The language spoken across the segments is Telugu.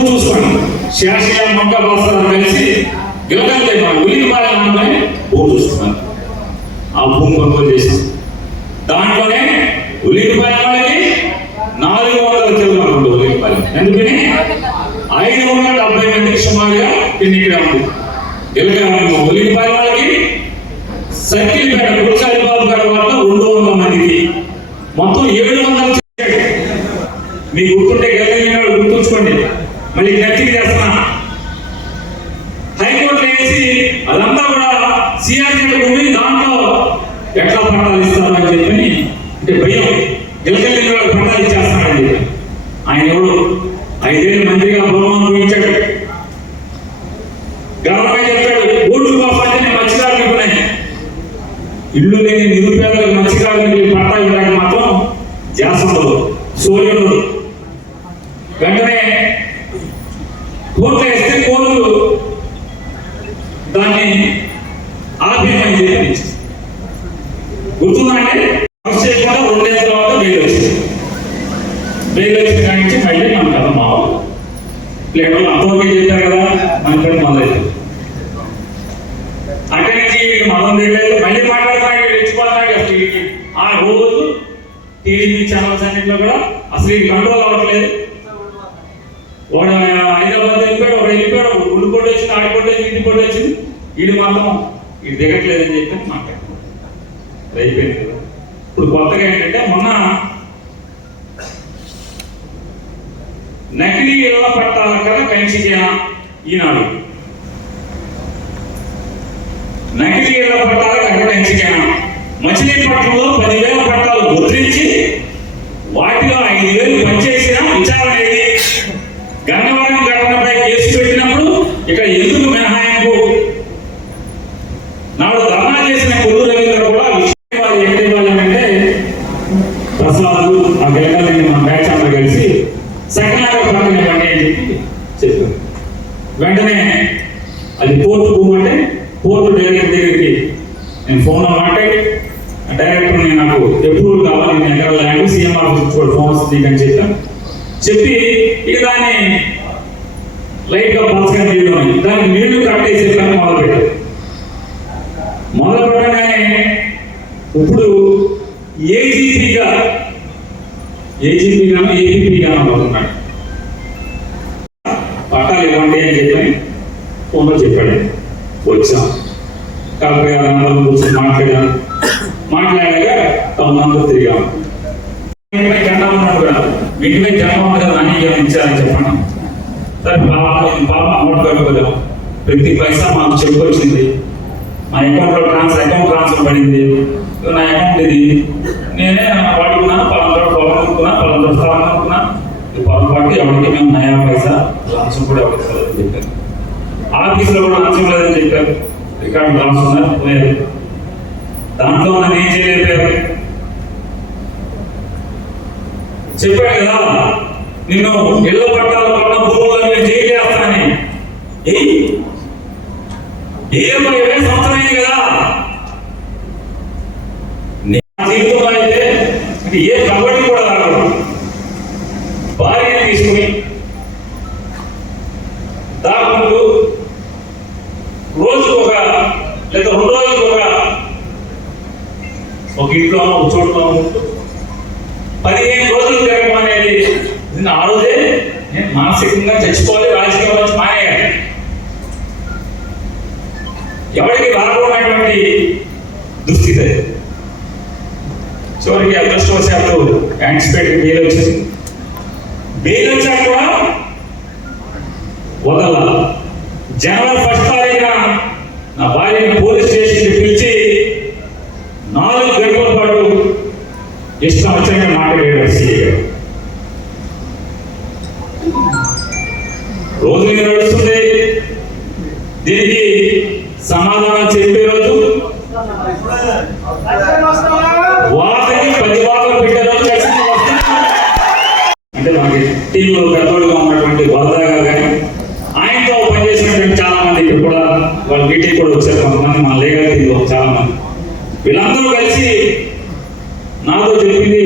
భూమి చూసుకోండి శాషియా మొక్క బాస్తారు కలిసి గిలకంటే మన ఉలిపాలెం అనుకుని భూమి చూసుకున్నాను ఆ భూమి కొనుగోలు చేసి. దాంట్లోనే ఉలిపాలెం వాళ్ళకి నాలుగు వందల కిలోమీటర్లు ఉలిపాలెం ఎందుకని? ఐదు వందల డెబ్బై మందికి సుమారుగా ఎన్నిక ఉంది. గిలక ఉలిపాలెం వాళ్ళకి సర్కిల్ పేట కులసారి బాబు గారి వల్ల రెండు వందల మందికి. మొత్తం ఏడు వందల చిల్లర. మీకు గుర్తుంటే గెలగలిగిన వాళ్ళు గుర్తుంచుకోండి మళ్ళీ గట్టిగా చేస్తున్నా హైకోర్టు వేసి అదంతా కూడా సిఆర్సీ భూమి దాంట్లో ఎట్లా పట్టాలు ఇస్తారు అని చెప్పని అంటే భయం గెలగలిగిన వాళ్ళు పట్టాలు ఇచ్చేస్తున్నాడని చెప్పి ఆయన ఎవడు ఐదేళ్ళు మంత్రిగా బహుమానం ఊహించాడు గవర్నమెంట్ చెప్పాడు ఓట్లు కోపాన్ని మత్స్యకారులు ఉన్నాయి ఇల్లు లేని నిరుపేదలకు మత్స్యకారులకి పట్టా ఇవ్వడానికి మాత్రం జాసంలో సూర్యుడు వెంటనే కోర్టు వేస్తే కోర్టు దాన్ని ఆపేయమని చెప్పి గుర్తుందంటే అంటే చేయకుండా రెండేళ్ళ తర్వాత బెయిల్ వచ్చింది బెయిల్ వచ్చిన కాడి నుంచి మళ్ళీ మన కథ మామూలు ప్లేటర్లు అంతవరకే చెప్పారు కదా మన పని మొదలైంది అక్కడి నుంచి వీడికి మదం తెలియదు మళ్ళీ మాట్లాడుతున్నాడు వీడు రెచ్చిపోతున్నాడు అసలు వీడికి ఆ రోజు టీవీ ఛానల్స్ అన్నింటిలో కూడా అసలు ఈ కంట్రోల్ అవ్వట్లేదు. వాడు హైదరాబాద్ వెళ్ళిపోయాడు ఒకడు వెళ్ళిపోయాడు. ఒకడు గుళ్ళు వచ్చింది ఆడి కొట్టి వచ్చింది ఇంటి కొట్టి వచ్చింది. వీడు మాత్రం ఇది దిగట్లేదు అని చెప్పి మాట్లాడుతున్నాడు. అయిపోయింది కదా. ఇప్పుడు కొత్తగా ఏంటంటే మొన్న నకిలీ ఇళ్ళ పట్టాల కదా కంచికేనా ఈనాడు. నకిలీ ఇళ్ళ పట్టాలకు అక్కడ ఎంచికేనా మచిలీపట్నంలో పది పట్టాలు ముద్రించి వాటిలో ఐదు వేలు పనిచేసిన విచారణ ఏది గన్నవరం ఘటనపై కేసు పెట్టినప్పుడు ఇక్కడ ఎందుకు మినహాయింపు నాడు ధర్నా చేసిన కొల్లు రవీంద్ర కూడా విషయం వాళ్ళు ఏంటి వాళ్ళంటే ప్రసాద్ ఆ గెలగాలని మన బ్యాచ్ అందరూ కలిసి సెకండ్ ల్యాండ్ పక్కన పండి అని చెప్పి చెప్పారు వెంటనే అది పోర్టు భూమి అంటే పోర్టు డైరెక్టర్ దగ్గరికి నేను ఫోన్లో మాట్లాడి ఆ డైరెక్టర్ నేను నాకు అప్రూవల్ కావాలి నేను ఎక్కడ ల్యాండ్ సీఎం ఆఫీస్ కూడా ఫోన్ వస్తుంది అని చెప్పాను చెప్పి ఇక దాన్ని లైట్గా పోసుకొని తీయడం దానికి నీళ్ళు కట్టేసి పని మొదలు పెట్టారు మొదలు పెట్టగానే ఇప్పుడు ఏజీపీగా ఏజీపీగా ఏపీపీగా ఏపీపీ అవుతున్నాడు పట్టాలు ఇవ్వండి అని చెప్పి ఫోన్లో చెప్పాడు. వచ్చాం. కాకపోతే గారు అందరం కూర్చొని మాట్లాడాం మాట్లాడాక తమనందరూ తిరిగాం. ఇంటిపై ఉన్నాడు వీటిపై ఇంటిపై జెండా అని ఇచ్చారని చెప్పండి. సరే బాబా బాబా అమౌంట్ కట్టుకోలేము ప్రతి పైసా మాకు చెప్పుకొచ్చింది. మా అకౌంట్లో ట్రాన్స్ ట్రాన్స్ఫర్ అకౌంట్ ట్రాన్స్ఫర్ పడింది. నా అకౌంట్ ఇది. నేనే వాడుకున్నాను పలానా పొలం అనుకున్నా పలానా స్థలం అనుకున్నా ఇది పొరపాటు ఎవరికి మేము నయా పైసా లంచం కూడా ఎవరికి చెప్పారు. ఆఫీసులో కూడా లంచం లేదని చెప్పారు. రికార్డు రాసుకున్నారు పోయారు దాంట్లో నన్ను ఏం చేయలేకపోయారు? చెప్పాడు కదా నిన్ను ఇళ్ళ పట్టాల పట్ల భూములను నేను జైలు చేస్తానని. ఏయ్ ఇరవై సంవత్సరం అయింది కదా. జీవితంలో అయితే ఏ కబడ్డీ కూడా రాదు. భార్య తీసుకుని దాకుంటూ రోజుకు ఒక లేదా రెండు రోజులకు ఒక ఒక ఇంట్లో ఒక చోట్లో పదిహేను రోజులు తిరగడం అనేది. నేను ఆ రోజే నేను మానసికంగా చచ్చిపోవాలి రాజకీయం వచ్చి మానేయాలి. ఎవరికి రాకపోయినటువంటి దుస్థితి చివరికి అదృష్టవశాత్తు యాంటిసిపేటెడ్ బెయిల్ వచ్చేసి బెయిల్ వచ్చాక కూడా వదల జనవరి ఫస్ట్ తారీఖున నా భార్యని పోలీస్ స్టేషన్కి పిలిచి నాలుగు గంటల పాటు ఇష్టం వచ్చినట్టు వాతకి పది వాతలు పెట్టే రోజు ఖచ్చితంగా అంటే మనకి టీంలో పెద్దోడుగా ఉన్నటువంటి గారు కానీ ఆయనతో పనిచేసినటువంటి చాలా మంది ఇక్కడ కూడా వాళ్ళ మీటింగ్ కూడా వచ్చారు. కొంతమంది మన లీగల్ టీంలో చాలా మంది వీళ్ళందరూ కలిసి నాతో చెప్పింది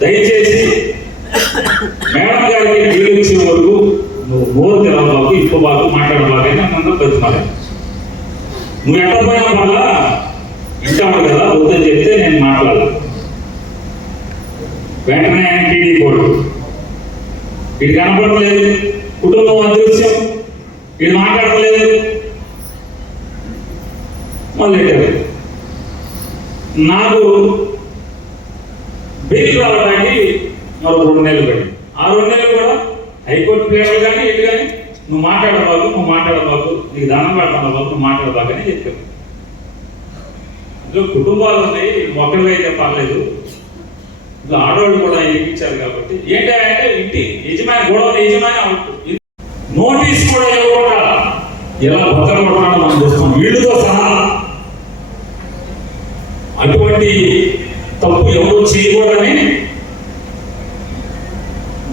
దయచేసి మేడం గారికి మీరు వరకు నువ్వు నోరు తెలవబాకు ఇప్పబాకు మాట్లాడబాకు నన్ను బతిమాలి నువ్వు ఎక్కడ పోయినా మళ్ళా ఇచ్చాము కదా వద్దని చెప్తే నేను మాట్లాడాలి వెంటనే ఆయన టీడీ కోడు ఇది కనపడలేదు కుటుంబం అదృశ్యం. ఇది మాట్లాడలేదు మొదలెట్టారు. నాకు బెయిల్ రావడానికి మరో రెండు నెలలు పడింది. ఆ రెండు నెలలు కూడా హైకోర్టు ప్లేయర్లు కానీ నువ్వు మాట్లాడబాకు నువ్వు మాట్లాడబాకు నీకు దానం పెడతాను బాబు నువ్వు మాట్లాడబాకు అని చెప్పారు. ఇందులో కుటుంబాలు ఉన్నాయి మొక్కలు అయితే పర్లేదు. ఇందులో ఆడవాళ్ళు కూడా ఇప్పించారు కాబట్టి ఏంటంటే ఇంటి యజమాని గొడవ యజమాని నోటీస్ కూడా ఇవ్వకుండా ఎలా భద్రం కొట్టడం మనం చూస్తాం వీళ్ళతో సహా అటువంటి తప్పు ఎవరు చేయకూడదని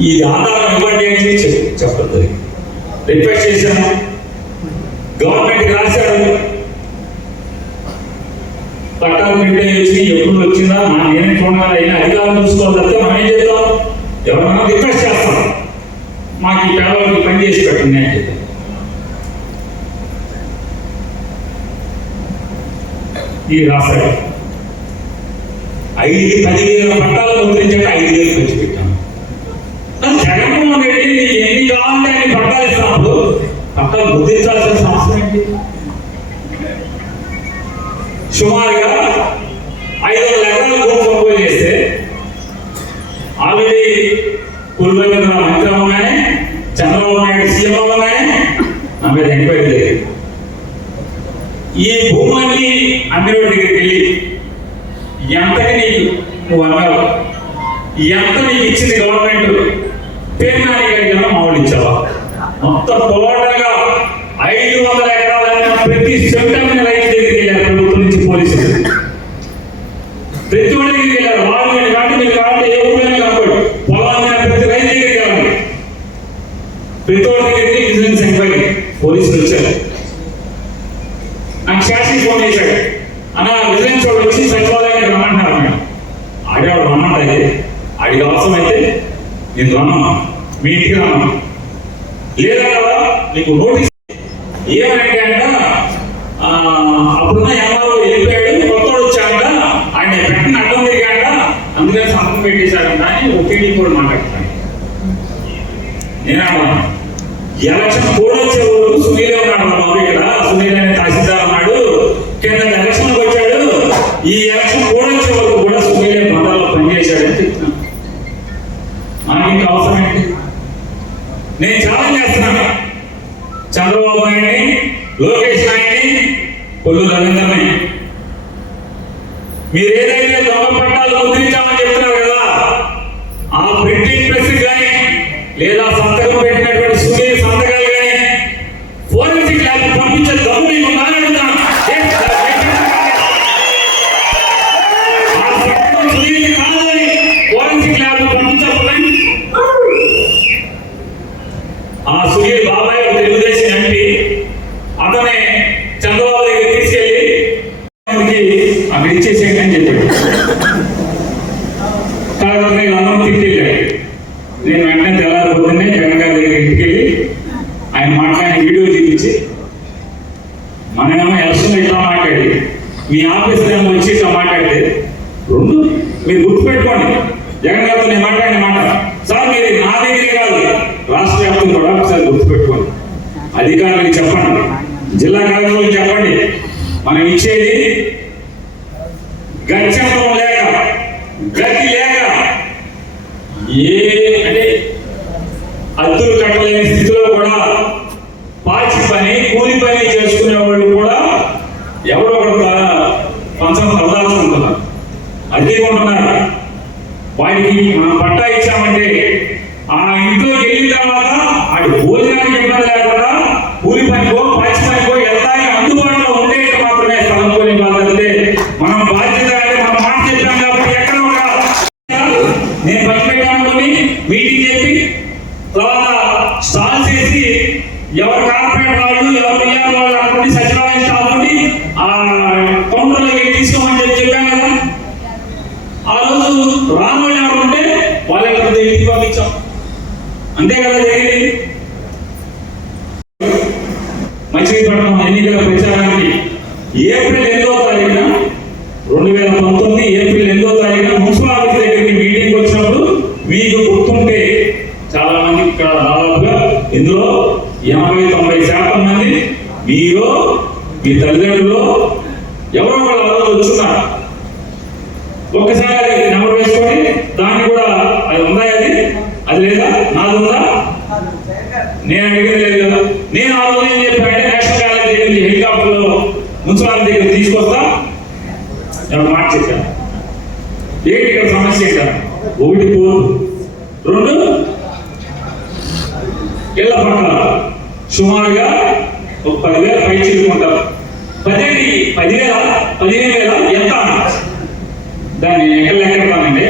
ఈ ఆధారం ఇవ్వండి అని చెప్పి చెప్పడం జరిగింది. రిక్వెస్ట్ చేశాను. గవర్నమెంట్ రాశాడు పట్టాలు నిండే వచ్చి ఎప్పుడు వచ్చిందా మా ఏం చూడాలి అయినా అధికారం చూసుకోవాలి. మనం ఏం చేస్తాం ఎవరన్నా రిక్వెస్ట్ చేస్తాం. మాకు ఈ పేదవాళ్ళకి పని చేసి పెట్టండి అని చెప్పి. ఈ రాశాడు ఐదు పదివేల పట్టాలు ముద్రించాక ఐదు వేలు ఖర్చు పెట్టాం. పట్టాలు ముద్రించాల్సిన అవసరం ఏంటి? సుమారుగా ఐదు వందల ఎకరాలు భూమి కొనుగోలు చేస్తే ఆల్రెడీ కులవేంద్ర మంత్రం అవ్వగానే చంద్రబాబు నాయుడు సీఎం అవ్వగానే నా మీద ఎంక్వైరీ లేదు. ఈ భూములన్నీ అమ్మిన దగ్గరికి వెళ్ళి ఎంతకి నీకు నువ్వు అన్నావు? ఎంత నీకు ఇచ్చింది గవర్నమెంట్ పేరు నాని గారికి మామూలు ఇచ్చావా? మొత్తం టోటల్గా ఐదు వందల ఎకరాలైన ప్రతి సెంటర్ రైతు దగ్గరికి వెళ్ళారు ప్రభుత్వం నుంచి పోలీసులు ప్రతి ఒడి దగ్గరికి వెళ్ళారు వాళ్ళు మీరు కాబట్టి మీరు కాబట్టి ఏ ఊరైనా కనుకోండి పొలం మీద ప్రతి రైతు దగ్గరికి వెళ్ళాలి ప్రతి ఒడి దగ్గరికి విజిలెన్స్ ఎంక్వైరీ పోలీసులు వచ్చారు నాకు శాసన ఫోన్ చేశాడు అన్న విజిలెన్స్ వాడు వచ్చి సచివాలయానికి రమ్మంటున్నారు మేడం ఆడేవాడు రమ్మంటే ఆడికి అవసరమైతే నేను రమ్మను. మీ ఇంటికి రమ్మను. లేదా నీకు నోటీస్ ఏమంటే అంట అప్పుడున్న ఎవరో వెళ్ళిపోయాడు కొత్తోడు వచ్చాక ఆయన పెట్టిన అడ్డం తిరిగాక అందుకని సంతకం పెట్టేశాడంట అని ఒకేడి కూడా మాట్లాడుతున్నాను నేను ఎలక్షన్ కూడా వచ్చే వరకు సునీల్ ఆ ప్రింటింగ్ ప్రెస్ కానీ లేదా సంతకం పెట్టినటువంటి సునీల్ సంతకాలు కానీ ఫోరెన్సిక్ ల్యాబ్ పంపించే దమ్ము మీకు ఉందని అడుగుతాను ఏ, ఆ సంతకం సునీల్ కాదని ఫోరెన్సిక్ ల్యాబ్ పంపించకపోతే ఆ సునీల్ బాబాయ్ ఒక తెలుగుదేశం ఎంపీ అతనే చంద్రబాబు దగ్గర తీసుకెళ్ళి ఆయనకి అక్కడ ఇచ్చేసేయండి అని చెప్పాడు తర్వాత నేను అన్నం తిట్టేళ్ళాడు నేను వెంటనే తెల్లారిపోతుంటే జగన్ గారి దగ్గర ఇంటికి వెళ్ళి ఆయన మాట్లాడిన వీడియో చూపించి మనమేమో ఎలక్షన్ ఇట్లా మాట్లాడి ఆఫీస్లో ఏమో వచ్చి మాట్లాడితే రెండు? మీరు గుర్తుపెట్టుకోండి. జగన్ గారితో నేను మాట్లాడిన మాట సార్ మీరు నా దగ్గరే కాదు రాష్ట్ర వ్యాప్తంగా కూడా ఒకసారి గుర్తుపెట్టుకోండి. అధికారులకు చెప్పండి జిల్లా కలెక్టర్లకు చెప్పండి మనం ఇచ్చేది గత్యంతరం లేక గతి లేక ఏ అంటే అద్దులు కట్టలేని స్థితి కూడా పాచి పని కూలి పని చేసుకునే వాళ్ళు కూడా ఎవరో ఒకరు పంచం సరదాల్సి ఉంటున్నారు అద్దె ఉంటున్నారు వాడికి మనం పట్టా ఇచ్చామంటే ఆ ఇంట్లో వెళ్ళిన తర్వాత ఆడి భోజనానికి ఇబ్బంది లేకుండా కూలి పనికో పాచి పనికో వెళ్తాయి అందుబాటులో ఉండేది మాత్రమే స్థలం కొని బాధ్యతే మనం బాధ్యత అంటే మనం మాట చెప్పాం కాబట్టి ఎక్కడ ఒక నేను పని పెట్టాను కొని మీటింగ్ చెప్పి తర్వాత స్టాల్ చేసి ఎవరు కార్పొరేట్ వాళ్ళు ఎవరు ఇయ్యాలి వాళ్ళు అనుకోండి సచివాలయం స్టాఫ్ నుండి ఆ కౌంటర్లో వెళ్ళి తీసుకోమని చెప్పి చెప్పాను కదా ఆ రోజు రాని వాళ్ళు ఎవరు ఉంటే వాళ్ళ ఇంటికి పంపించాం అంతే కదా జరిగింది? మచిలీపట్నం ఎన్నికల ప్రచారానికి ఏప్రిల్ ఎనిమిదో తారీఖున రెండు వేల పంతొమ్మిది ఏప్రిల్ ఎనిమిదో తారీఖున మున్సిపల్ ఆఫీస్ దగ్గరికి మీటింగ్ వచ్చినప్పుడు మీకు గుర్తుంటే చాలా మంది ఇక్కడ దాదాపుగా ఇందులో ఎనభై తొంభై శాతం మంది మీరు మీ తల్లిదండ్రులు ఎవరో వాళ్ళు ఆ వచ్చున్నారు ఒక్కసారి అది నెంబర్ వేసుకొని దాన్ని కూడా అది ఉందా అది అది లేదా నాది ఉందా నేను అడిగలేదు లేదు కదా. నేను ఆ రోజు ఏం చెప్పానంటే నేషనల్ కాలేజ్ దగ్గర నుంచి హెలికాప్టర్లో మున్సిపాలిటీ దగ్గర తీసుకొస్తా. నేను మాట చెప్పాను. ఏంటి ఇక్కడ సమస్య ఇక్కడ? ఒకటి పోరు రెండు ఇళ్ళ పక్కన సుమారుగా ఒక పదివేల పై చిరుకుంటారు పదిహేను పదివేల పదిహేను వేల ఎంత? దాన్ని ఎక్కడ లెక్కెడతానండి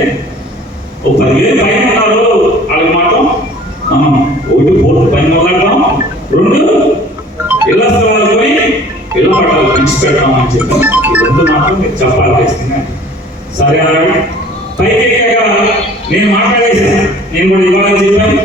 ఒక పదివేలు పై ఒకటి పోటీ పైన మొదలెడతాం రెండు ఇలా స్థలాలు పోయి ఇళ్ళ పట్టాలు పెంచి అని చెప్పి ఈ రెండు మాత్రం మీరు చెప్పాలి చేస్తున్నాను సరే అన్నాడు పైకి ఎక్కాక నేను మాట్లాడేసాను నేను కూడా ఇవ్వాలని చెప్పాను.